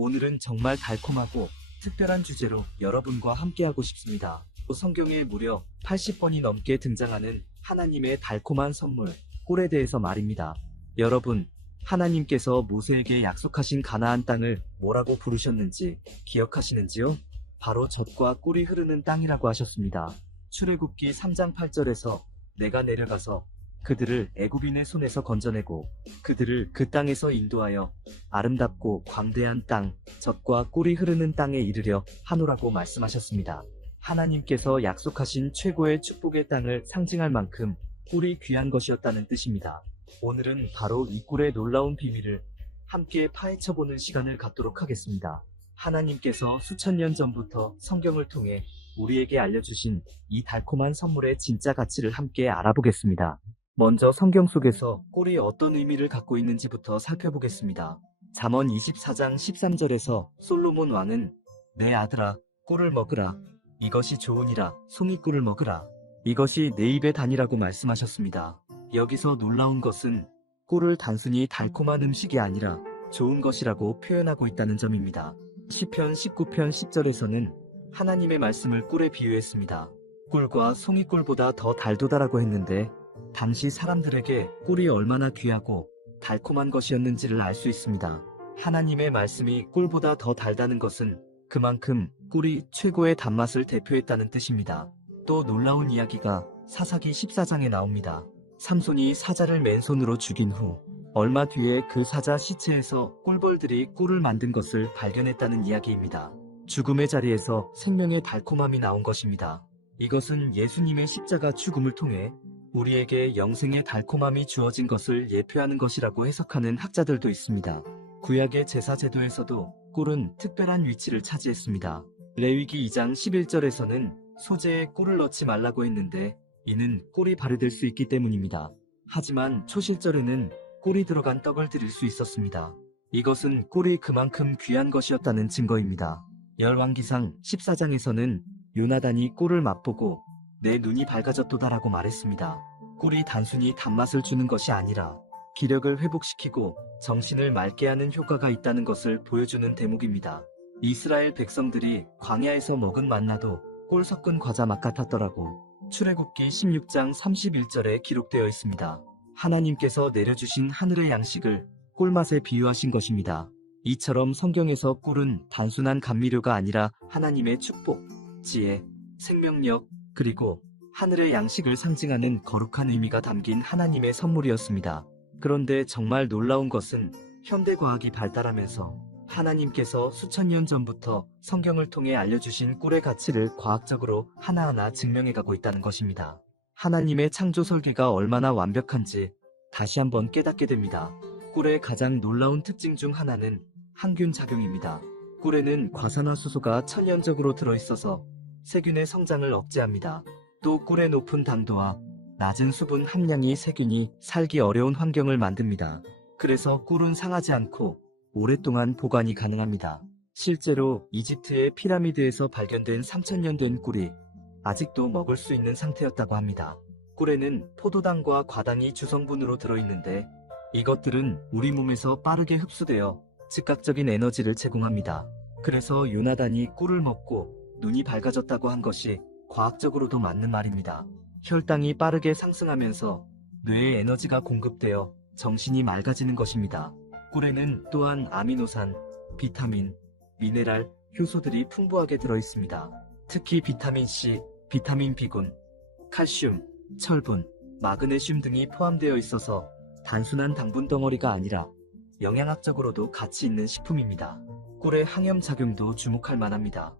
오늘은 정말 달콤하고 특별한 주제로 여러분과 함께하고 싶습니다. 성경에 무려 80번이 넘게 등장하는 하나님의 달콤한 선물, 꿀에 대해서 말입니다. 여러분, 하나님께서 모세에게 약속하신 가나안 땅을 뭐라고 부르셨는지 기억하시는지요? 바로 젖과 꿀이 흐르는 땅이라고 하셨습니다. 출애굽기 3장 8절에서 내가 내려가서 그들을 애굽인의 손에서 건져내고 그들을 그 땅에서 인도하여 아름답고 광대한 땅, 젖과 꿀이 흐르는 땅에 이르려 하노라고 말씀하셨습니다. 하나님께서 약속하신 최고의 축복의 땅을 상징할 만큼 꿀이 귀한 것이었다는 뜻입니다. 오늘은 바로 이 꿀의 놀라운 비밀을 함께 파헤쳐보는 시간을 갖도록 하겠습니다. 하나님께서 수천 년 전부터 성경을 통해 우리에게 알려주신 이 달콤한 선물의 진짜 가치를 함께 알아보겠습니다. 먼저 성경 속에서 꿀이 어떤 의미를 갖고 있는지부터 살펴보겠습니다. 잠언 24장 13절에서 솔로몬 왕은 내 아들아 꿀을 먹으라. 이것이 좋으니라. 송이꿀을 먹으라. 이것이 내 입에 다니라고 말씀하셨습니다. 여기서 놀라운 것은 꿀을 단순히 달콤한 음식이 아니라 좋은 것이라고 표현하고 있다는 점입니다. 시편 19편 10절에서는 하나님의 말씀을 꿀에 비유했습니다. 꿀과 송이꿀보다 더 달도다라고 했는데 당시 사람들에게 꿀이 얼마나 귀하고 달콤한 것이었는지를 알 수 있습니다. 하나님의 말씀이 꿀보다 더 달다는 것은 그만큼 꿀이 최고의 단맛을 대표했다는 뜻입니다. 또 놀라운 이야기가 사사기 14장에 나옵니다. 삼손이 사자를 맨손으로 죽인 후 얼마 뒤에 그 사자 시체에서 꿀벌들이 꿀을 만든 것을 발견했다는 이야기입니다. 죽음의 자리에서 생명의 달콤함이 나온 것입니다. 이것은 예수님의 십자가 죽음을 통해 우리에게 영생의 달콤함이 주어진 것을 예표하는 것이라고 해석하는 학자들도 있습니다. 구약의 제사 제도에서도 꿀은 특별한 위치를 차지했습니다. 레위기 2장 11절에서는 소재에 꿀을 넣지 말라고 했는데 이는 꿀이 발효될 수 있기 때문입니다. 하지만 초실절에는 꿀이 들어간 떡을 드릴 수 있었습니다. 이것은 꿀이 그만큼 귀한 것이었다는 증거입니다. 열왕기상 14장에서는 요나단이 꿀을 맛보고 내 눈이 밝아졌도다라고 말했습니다. 꿀이 단순히 단맛을 주는 것이 아니라 기력을 회복시키고 정신을 맑게 하는 효과가 있다는 것을 보여주는 대목입니다. 이스라엘 백성들이 광야에서 먹은 만나도 꿀 섞은 과자 맛 같았더라고. 출애굽기 16장 31절에 기록되어 있습니다. 하나님께서 내려주신 하늘의 양식을 꿀맛에 비유하신 것입니다. 이처럼 성경에서 꿀은 단순한 감미료가 아니라 하나님의 축복, 지혜, 생명력, 그리고 하늘의 양식을 상징하는 거룩한 의미가 담긴 하나님의 선물이었습니다. 그런데 정말 놀라운 것은 현대과학이 발달하면서 하나님께서 수천 년 전부터 성경을 통해 알려주신 꿀의 가치를 과학적으로 하나하나 증명해가고 있다는 것입니다. 하나님의 창조 설계가 얼마나 완벽한지 다시 한번 깨닫게 됩니다. 꿀의 가장 놀라운 특징 중 하나는 항균 작용입니다. 꿀에는 과산화수소가 천연적으로 들어있어서 세균의 성장을 억제합니다. 또 꿀의 높은 당도와 낮은 수분 함량이 세균이 살기 어려운 환경을 만듭니다. 그래서 꿀은 상하지 않고 오랫동안 보관이 가능합니다. 실제로 이집트의 피라미드에서 발견된 3000년 된 꿀이 아직도 먹을 수 있는 상태였다고 합니다. 꿀에는 포도당과 과당이 주성분으로 들어있는데 이것들은 우리 몸에서 빠르게 흡수되어 즉각적인 에너지를 제공합니다. 그래서 요나단이 꿀을 먹고 눈이 밝아졌다고 한 것이 과학적으로도 맞는 말입니다. 혈당이 빠르게 상승하면서 뇌에 에너지가 공급되어 정신이 맑아지는 것입니다. 꿀에는 또한 아미노산, 비타민, 미네랄, 효소들이 풍부하게 들어있습니다. 특히 비타민 C, 비타민 B군, 칼슘, 철분, 마그네슘 등이 포함되어 있어서 단순한 당분 덩어리가 아니라 영양학적으로도 가치 있는 식품입니다. 꿀의 항염 작용도 주목할 만합니다.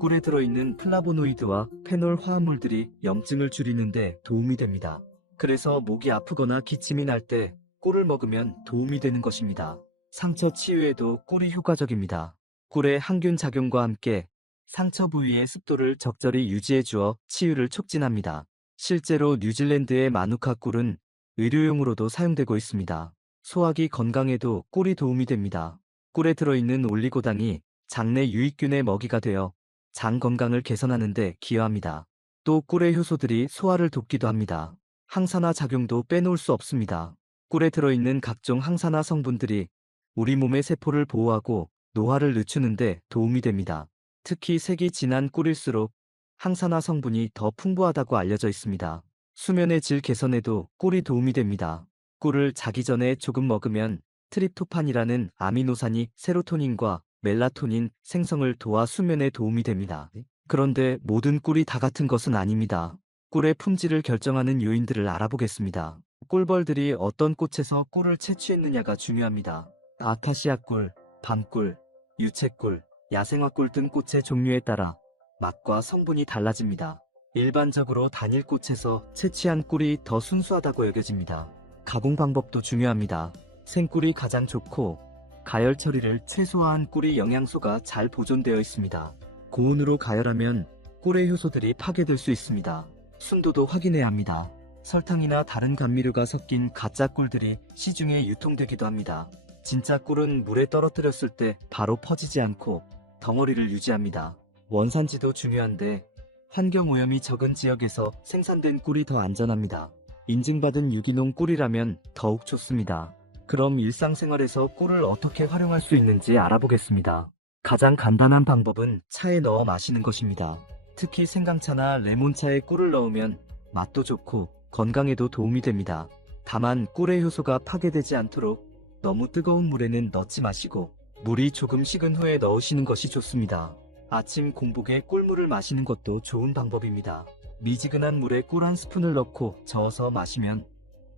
꿀에 들어있는 플라보노이드와 페놀 화합물들이 염증을 줄이는 데 도움이 됩니다. 그래서 목이 아프거나 기침이 날 때 꿀을 먹으면 도움이 되는 것입니다. 상처 치유에도 꿀이 효과적입니다. 꿀의 항균 작용과 함께 상처 부위의 습도를 적절히 유지해 주어 치유를 촉진합니다. 실제로 뉴질랜드의 마누카 꿀은 의료용으로도 사용되고 있습니다. 소화기 건강에도 꿀이 도움이 됩니다. 꿀에 들어있는 올리고당이 장내 유익균의 먹이가 되어 장 건강을 개선하는 데 기여합니다. 또 꿀의 효소들이 소화를 돕기도 합니다. 항산화 작용도 빼놓을 수 없습니다. 꿀에 들어있는 각종 항산화 성분들이 우리 몸의 세포를 보호하고 노화를 늦추는데 도움이 됩니다. 특히 색이 진한 꿀일수록 항산화 성분이 더 풍부하다고 알려져 있습니다. 수면의 질 개선에도 꿀이 도움이 됩니다. 꿀을 자기 전에 조금 먹으면 트립토판이라는 아미노산이 세로토닌과 멜라토닌 생성을 도와 수면에 도움이 됩니다. 그런데 모든 꿀이 다 같은 것은 아닙니다. 꿀의 품질을 결정하는 요인들을 알아보겠습니다. 꿀벌들이 어떤 꽃에서 꿀을 채취했느냐가 중요합니다. 아카시아 꿀, 밤꿀, 유채꿀, 야생화꿀 등 꽃의 종류에 따라 맛과 성분이 달라집니다. 일반적으로 단일꽃에서 채취한 꿀이 더 순수하다고 여겨집니다. 가공 방법도 중요합니다. 생꿀이 가장 좋고 가열 처리를 최소화한 꿀이 영양소가 잘 보존되어 있습니다. 고온으로 가열하면 꿀의 효소들이 파괴될 수 있습니다. 순도도 확인해야 합니다. 설탕이나 다른 감미료가 섞인 가짜 꿀들이 시중에 유통되기도 합니다. 진짜 꿀은 물에 떨어뜨렸을 때 바로 퍼지지 않고 덩어리를 유지합니다. 원산지도 중요한데 환경오염이 적은 지역에서 생산된 꿀이 더 안전합니다. 인증받은 유기농 꿀이라면 더욱 좋습니다. 그럼 일상생활에서 꿀을 어떻게 활용할 수 있는지 알아보겠습니다. 가장 간단한 방법은 차에 넣어 마시는 것입니다. 특히 생강차나 레몬차에 꿀을 넣으면 맛도 좋고 건강에도 도움이 됩니다. 다만 꿀의 효소가 파괴되지 않도록 너무 뜨거운 물에는 넣지 마시고 물이 조금 식은 후에 넣으시는 것이 좋습니다. 아침 공복에 꿀물을 마시는 것도 좋은 방법입니다. 미지근한 물에 꿀 한 스푼을 넣고 저어서 마시면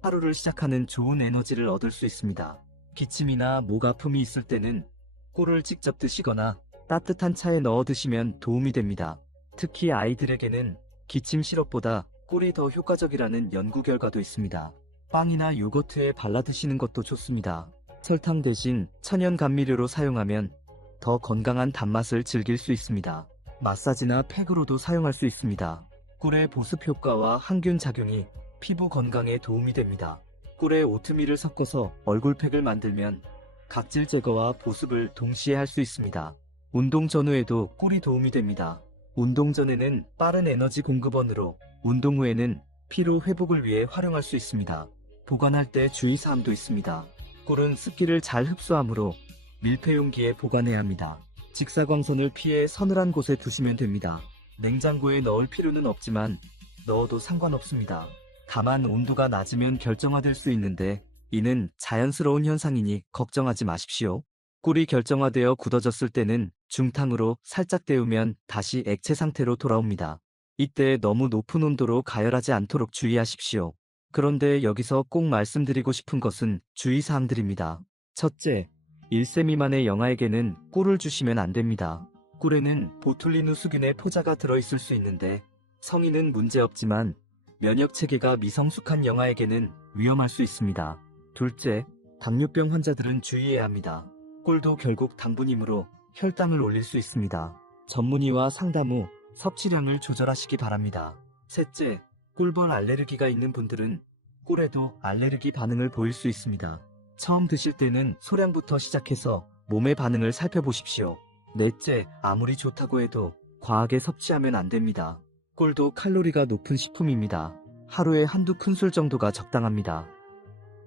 하루를 시작하는 좋은 에너지를 얻을 수 있습니다. 기침이나 목 아픔이 있을 때는 꿀을 직접 드시거나 따뜻한 차에 넣어 드시면 도움이 됩니다. 특히 아이들에게는 기침 시럽보다 꿀이 더 효과적이라는 연구 결과도 있습니다. 빵이나 요거트에 발라 드시는 것도 좋습니다. 설탕 대신 천연 감미료로 사용하면 더 건강한 단맛을 즐길 수 있습니다. 마사지나 팩으로도 사용할 수 있습니다. 꿀의 보습 효과와 항균 작용이 피부 건강에 도움이 됩니다. 꿀에 오트밀을 섞어서 얼굴팩을 만들면 각질 제거와 보습을 동시에 할 수 있습니다. 운동 전후에도 꿀이 도움이 됩니다. 운동 전에는 빠른 에너지 공급원으로, 운동 후에는 피로 회복을 위해 활용할 수 있습니다. 보관할 때 주의사항도 있습니다. 꿀은 습기를 잘 흡수하므로 밀폐용기에 보관해야 합니다. 직사광선을 피해 서늘한 곳에 두시면 됩니다. 냉장고에 넣을 필요는 없지만 넣어도 상관없습니다. 다만 온도가 낮으면 결정화될 수 있는데 이는 자연스러운 현상이니 걱정하지 마십시오. 꿀이 결정화되어 굳어졌을 때는 중탕으로 살짝 데우면 다시 액체 상태로 돌아옵니다. 이때 너무 높은 온도로 가열하지 않도록 주의하십시오. 그런데 여기서 꼭 말씀드리고 싶은 것은 주의사항들입니다. 첫째, 1세 미만의 영아에게는 꿀을 주시면 안 됩니다. 꿀에는 보툴리누 수균의 포자가 들어있을 수 있는데 성인은 문제없지만 면역체계가 미성숙한 영아에게는 위험할 수 있습니다. 둘째, 당뇨병 환자들은 주의해야 합니다. 꿀도 결국 당분이므로 혈당을 올릴 수 있습니다. 전문의와 상담 후 섭취량을 조절하시기 바랍니다. 셋째, 꿀벌 알레르기가 있는 분들은 꿀에도 알레르기 반응을 보일 수 있습니다. 처음 드실 때는 소량부터 시작해서 몸의 반응을 살펴보십시오. 넷째, 아무리 좋다고 해도 과하게 섭취하면 안 됩니다. 꿀도 칼로리가 높은 식품입니다. 하루에 한두 큰술 정도가 적당합니다.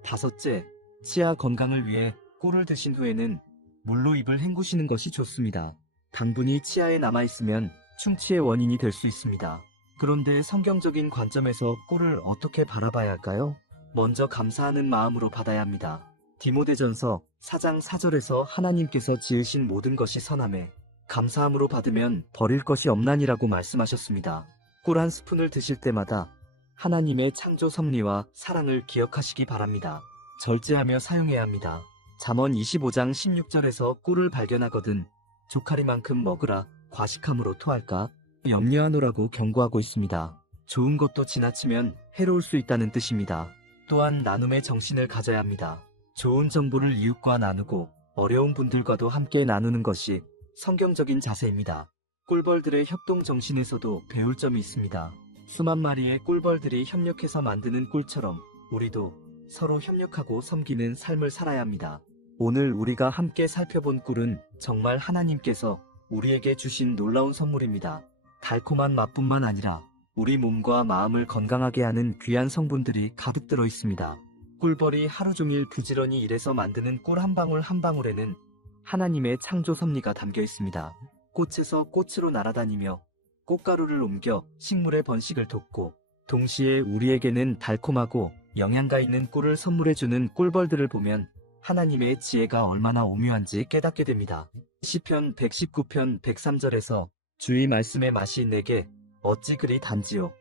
다섯째, 치아 건강을 위해 꿀을 드신 후에는 물로 입을 헹구시는 것이 좋습니다. 당분이 치아에 남아있으면 충치의 원인이 될 수 있습니다. 그런데 성경적인 관점에서 꿀을 어떻게 바라봐야 할까요? 먼저 감사하는 마음으로 받아야 합니다. 디모데전서 4장 4절에서 하나님께서 지으신 모든 것이 선하매 감사함으로 받으면 버릴 것이 없나니라고 말씀하셨습니다. 꿀 한 스푼을 드실 때마다 하나님의 창조 섭리와 사랑을 기억하시기 바랍니다. 절제하며 사용해야 합니다. 잠언 25장 16절에서 꿀을 발견하거든 조카리만큼 먹으라 과식함으로 토할까? 염려하노라고 경고하고 있습니다. 좋은 것도 지나치면 해로울 수 있다는 뜻입니다. 또한 나눔의 정신을 가져야 합니다. 좋은 정보를 이웃과 나누고 어려운 분들과도 함께 나누는 것이 성경적인 자세입니다. 꿀벌들의 협동 정신에서도 배울 점이 있습니다. 수만 마리의 꿀벌들이 협력해서 만드는 꿀처럼 우리도 서로 협력하고 섬기는 삶을 살아야 합니다. 오늘 우리가 함께 살펴본 꿀은 정말 하나님께서 우리에게 주신 놀라운 선물입니다. 달콤한 맛뿐만 아니라 우리 몸과 마음을 건강하게 하는 귀한 성분들이 가득 들어 있습니다. 꿀벌이 하루 종일 부지런히 일해서 만드는 꿀 한 방울 한 방울에는 하나님의 창조 섭리가 담겨 있습니다. 꽃에서 꽃으로 날아다니며 꽃가루를 옮겨 식물의 번식을 돕고 동시에 우리에게는 달콤하고 영양가 있는 꿀을 선물해주는 꿀벌들을 보면 하나님의 지혜가 얼마나 오묘한지 깨닫게 됩니다. 시편 119편 103절에서 주의 말씀의 맛이 내게 어찌 그리 단지요.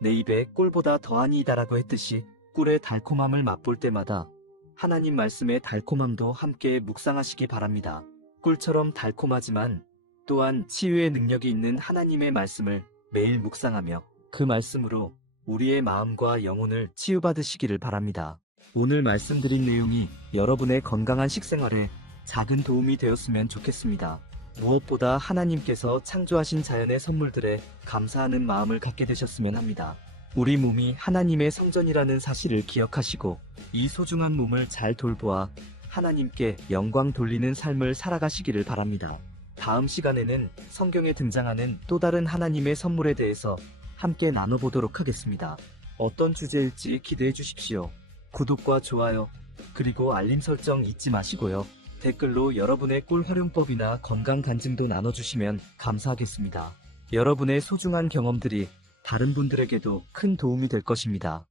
내 입에 꿀보다 더하니이다라고 했듯이 꿀의 달콤함을 맛볼 때마다 하나님 말씀의 달콤함도 함께 묵상하시기 바랍니다. 꿀처럼 달콤하지만 또한 치유의 능력이 있는 하나님의 말씀을 매일 묵상하며 그 말씀으로 우리의 마음과 영혼을 치유받으시기를 바랍니다. 오늘 말씀드린 내용이 여러분의 건강한 식생활에 작은 도움이 되었으면 좋겠습니다. 무엇보다 하나님께서 창조하신 자연의 선물들에 감사하는 마음을 갖게 되셨으면 합니다. 우리 몸이 하나님의 성전이라는 사실을 기억하시고 이 소중한 몸을 잘 돌보아 하나님께 영광 돌리는 삶을 살아가시기를 바랍니다. 다음 시간에는 성경에 등장하는 또 다른 하나님의 선물에 대해서 함께 나눠보도록 하겠습니다. 어떤 주제일지 기대해 주십시오. 구독과 좋아요, 그리고 알림 설정 잊지 마시고요. 댓글로 여러분의 꿀 활용법이나 건강 간증도 나눠주시면 감사하겠습니다. 여러분의 소중한 경험들이 다른 분들에게도 큰 도움이 될 것입니다.